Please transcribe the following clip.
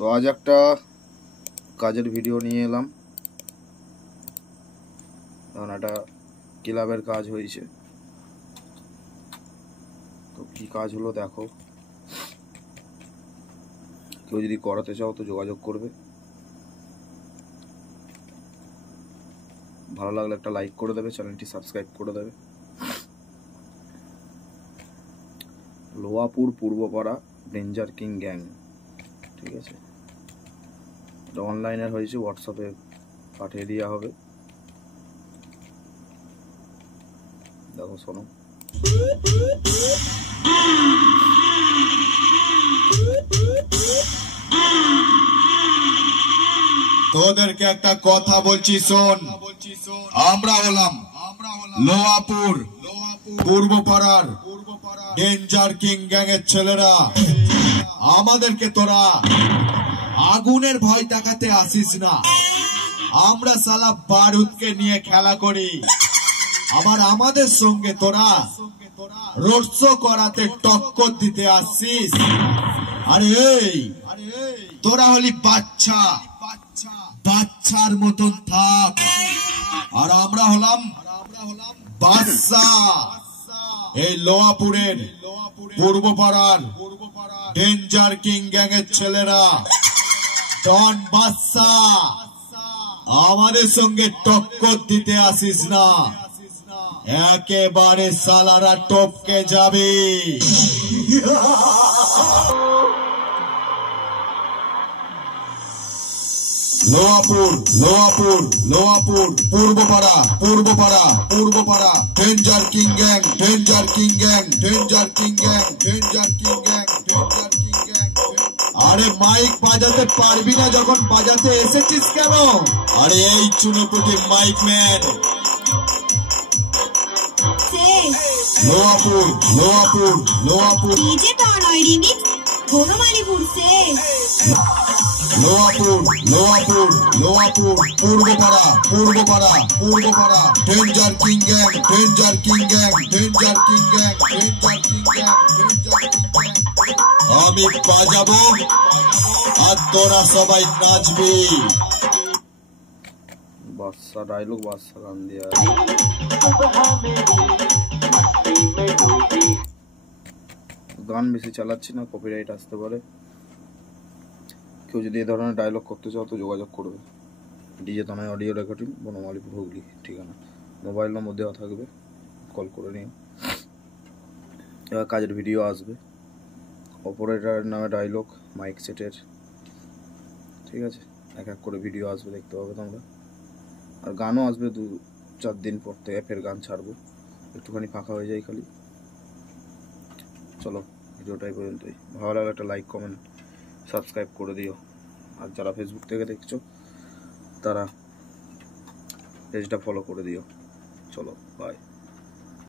তো আজ একটা কাজের ভিডিও নিয়ে এলাম, কারণ একটা ক্লাবের কাজ হয়েছে। তো কি কাজ হলো দেখো, কেউ যদি করাতে চাও তো যোগাযোগ করবে। ভালো লাগলে একটা লাইক করে দেবে, চ্যানেলটি সাবস্ক্রাইব করে দেবে। Lohapur Purbapara danger king gang, ঠিক আছে। এটা অনলাইনে হয়েছে, হোয়াটসঅ্যাপে পাঠিয়ে দেওয়া হবে। দেখো শোনো। তোদেরকে একটা কথা বলছি শোন। আমরা হলাম লোহাপুর পূর্বপাড়ার ডেঞ্জার কিং গ্যাং এর ছেলেরা। আমাদেরকে তোরা আগুনের ভয় দেখাতে আসিস না। আমরা সালা বারুদকে নিয়ে খেলা করি, আবার আমাদের সঙ্গে তোরা রোড শো করাতে টক্কর দিতে আসছিস। আরে এই তোরা হলি বাচ্চা, বাচ্চার মতন থাক। আর আমরা হলাম বাদশা। এই লোহাপুরের পূর্বপাড়ার ডেঞ্জার কিং গ্যাং এর ছেলেরা, ডন বাদশা। আমাদের সঙ্গে টক্কর দিতে আসিস না, একেবারে সালারা টপকে যাবে। Lohapur Purbapara danger king gang. আরে মাইক বাজাতে পারবি না যখন বাজাতে এসেছিস কেন? আরে এই চুনোপুটি মাইক ম্যান। লোহাপুর डीजे टॉन और रिमिक्स गोनोमालीपुर से। Lohapur Purbapara danger king gang. আমি বাজাবো আর তোরা সবাই নাচবি। বাদশা ডায়লগ, বাদশা গান দেওয়া। গান বেশি চালাচ্ছি না, কপিরাইট আসতে পারে। কেউ যদি এই ধরনের ডায়লগ করতে চাও তো যোগাযোগ করবে। ডিজে থানায় অডিও রেকর্ডিং, বনমালীপুর, হুগলি। ঠিকানা মোবাইল নম্বর দেওয়া থাকবে, কল করে নিও। এবার কাজের ভিডিও আসবে, অপারেটরের নামে ডায়লগ, মাইক সেটের, ঠিক আছে। এক এক করে ভিডিও আসবে, দেখতে পাবে তোমরা। আর গানও আসবে 2-4 দিন পর থেকে, ফের গান ছাড়বো। একটুখানি ফাঁকা হয়ে যায় খালি। চলো ভিডিওটাই পর্যন্তই। ভালো লাগলে একটা লাইক, কমেন্ট, সাবস্ক্রাইব করে দিও। আর যারা ফেসবুক থেকে দেখছো তারা পেজটা ফলো করে দিও। চলো বাই।